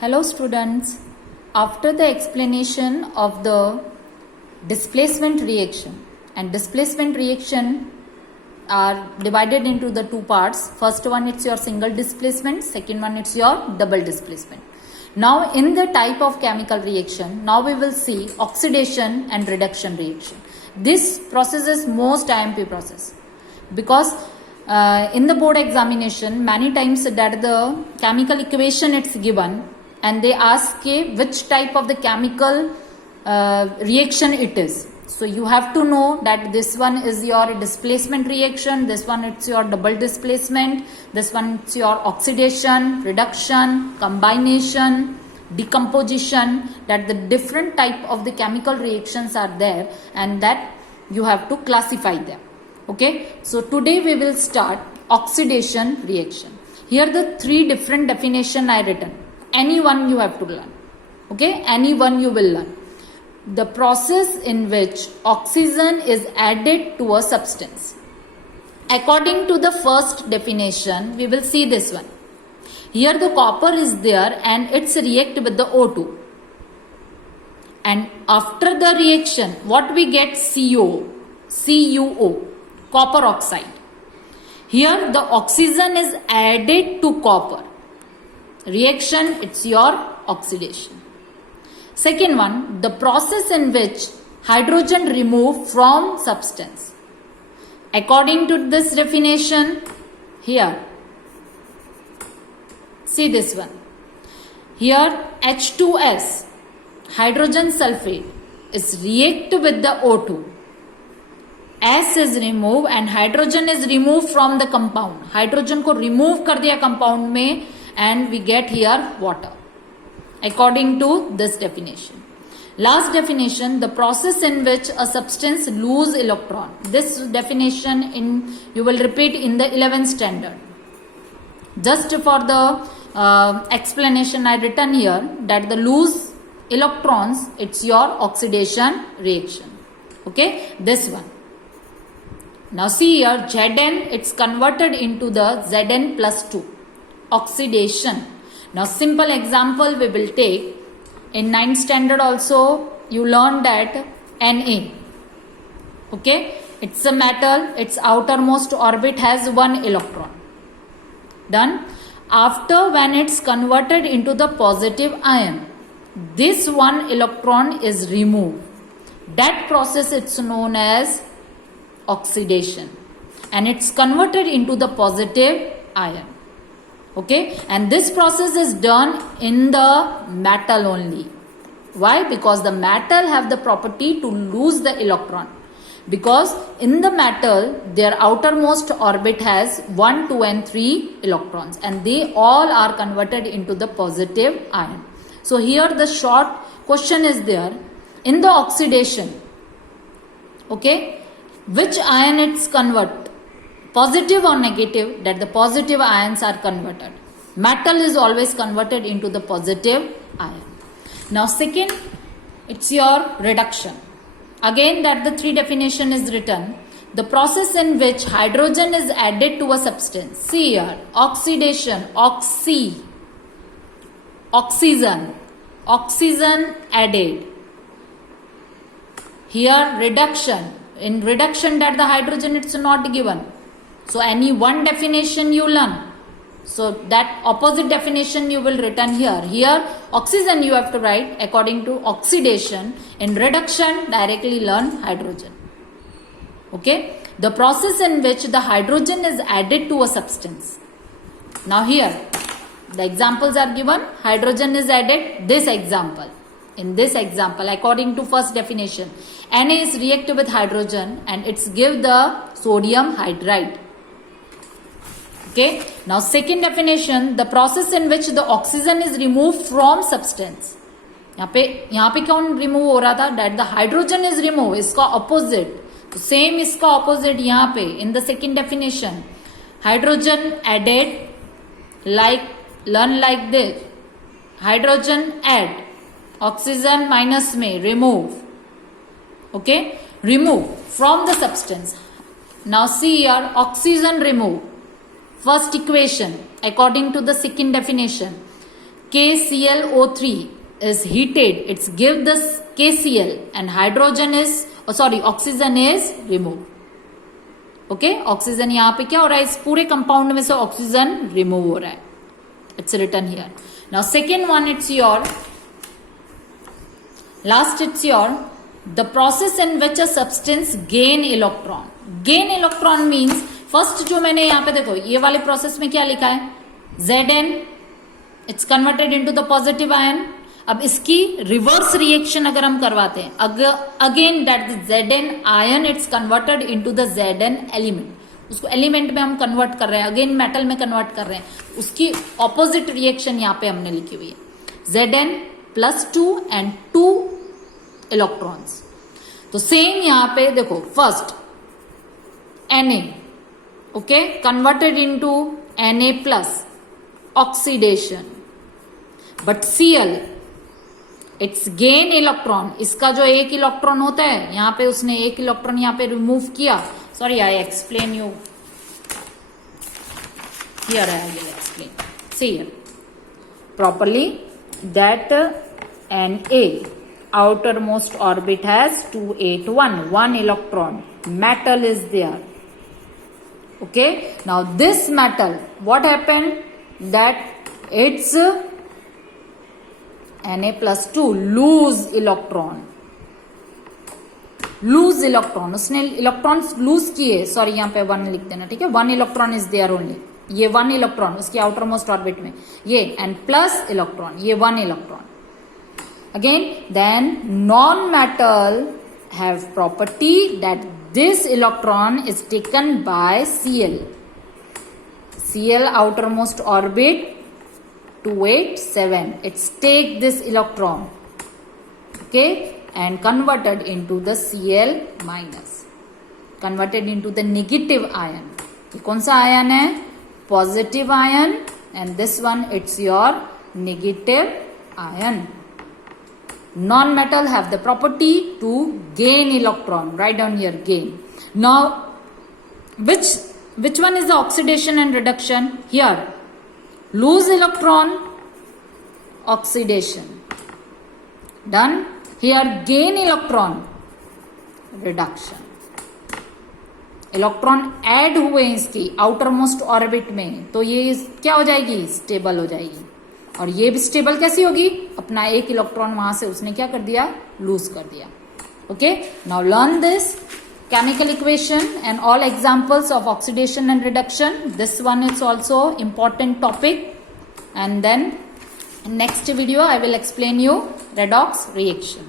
Hello students, after the explanation of the displacement reaction, and displacement reaction are divided into the two parts. First one it's your single displacement, second one it's your double displacement. Now in the type of chemical reaction, now we will see oxidation and reduction reaction. This process is most IMP process because in the board examination many times that the chemical equation it's given and they ask which type of the chemical reaction it is. So you have to know that this one is your displacement reaction, this one it's your double displacement, this one it's your oxidation, reduction, combination, decomposition, that the different type of the chemical reactions are there and that you have to classify them. Okay, so today we will start oxidation reaction. Here the three different definition I written. Any one you have to learn. Okay, any one you will learn. The process in which oxygen is added to a substance. According to the first definition, we will see this one. Here the copper is there and it's react with the O2. And after the reaction, what we get? CuO, copper oxide. Here the oxygen is added to copper. Reaction, it's your oxidation. Second one, the process in which hydrogen removed from substance. According to this definition, here, see this one. Here H2S, hydrogen sulfate, is react with the O2. S is removed and hydrogen is removed from the compound. Hydrogen को remove कर दिया compound में and we get here water. According to this definition. Last definition, the process in which a substance lose electron. This definition you will repeat in the 11th standard. Just for the explanation I written here that the lose electrons, it's your oxidation reaction. Okay, this one. Now see here Zn, it's converted into the Zn plus 2. Oxidation. Now simple example we will take. In 9th standard also you learned that Na. Okay. It's a metal. Its outermost orbit has 1 electron. Done. After when it's converted into the positive ion, this 1 electron is removed. That process it's known as oxidation. And it's converted into the positive ion. Okay, and this process is done in the metal only. Why? Because the metal have the property to lose the electron. Because in the metal, their outermost orbit has 1, 2 and 3 electrons. And they all are converted into the positive ion. So here the short question is there. In the oxidation, okay, which ion it's convert? Positive or negative, that the positive ions are converted. Metal is always converted into the positive ion. Now second, it's your reduction. Again that the three definition is written. The process in which hydrogen is added to a substance. See here, oxidation, oxygen added. Here reduction. In reduction that the hydrogen it's not given. So any one definition you learn. So that opposite definition you will written here. Here oxygen you have to write according to oxidation. In reduction directly learn hydrogen. Okay. The process in which the hydrogen is added to a substance. Now here the examples are given. Hydrogen is added. This example. In this example according to first definition. Na is react with hydrogen and it's give the sodium hydride. Okay. Now second definition, the process in which the oxygen is removed from substance. यहाँ पे कौन remove हो रहा था? That the hydrogen is removed. इसका opposite. तो same इसका opposite यहाँ पे in the second definition. Hydrogen added like learn like this. Hydrogen add. Oxygen minus में remove. Okay, remove from the substance. Now see here oxygen remove. First equation according to the second definition. KClO3 is heated, it's give this KCl and hydrogen is, oxygen is removed. Okay oxygen यहां पे क्या हो रहा है, इस पूरे compound में से ऑक्सीजन रिमूव हो रहा है. It's written here. Now second one, it's your last, it's your the process in which a substance gain electron. Gain electron means first जो मैंने यहां पे देखो ये वाले प्रोसेस में क्या लिखा है, Zn, it's converted into the positive ion. अब इसकी रिवर्स रिएक्शन अगर हम करवाते हैं, again that Zn ion it's converted into the Zn element. उसको एलिमेंट में हम कन्वर्ट कर रहे हैं, अगेन मेटल में कन्वर्ट कर रहे हैं. उसकी ऑपोजिट रिएक्शन यहां पे हमने लिखी हुई है, Zn +2 एंड 2 इलेक्ट्रॉन्स. तो सेम यहां पे देखो, first Na, okay, converted into Na+, oxidation. But Cl it's gain electron. इसका जो एक इलेक्ट्रॉन होता है यहां पे उसने एक इलेक्ट्रॉन यहां पे रिमूव किया. Sorry, I explain you here, I will explain. See here properly that Na outermost orbit has 2 8 1 electron. Metal is there. Okay, now this metal, what happened, that it's Na+2 lose electron. उसने electrons loose किए. Sorry, यहां पे 1 लिख देना, ठीक है. 1 electron is there only. ये 1 electron उसकी आउटर मोस्ट ऑर्बिट में, ये एंड प्लस इलेक्ट्रॉन, ये 1 electron. Again then non metal have property that this electron is taken by Cl outermost orbit 2 8 7. It's take this electron, okay, and converted into the Cl minus, converted into the negative ion. ये कौन सा ion है, positive ion, and this one it's your negative ion. Non-metal have the property to gain electron. Write down here, gain. Now, which one is the oxidation and reduction? Here, lose electron, oxidation. Done. Here, gain electron, reduction. Electron add हुए इसकी outer most orbit में, तो ये क्या हो जाएगी, stable हो जाएगी. और ये भी स्टेबल कैसी होगी, अपना एक इलेक्ट्रॉन वहां से उसने क्या कर दिया, लूज कर दिया. Okay, now learn this chemical equation and all examples of oxidation and reduction. This one is also important topic, and then in next video I will explain you redox reaction.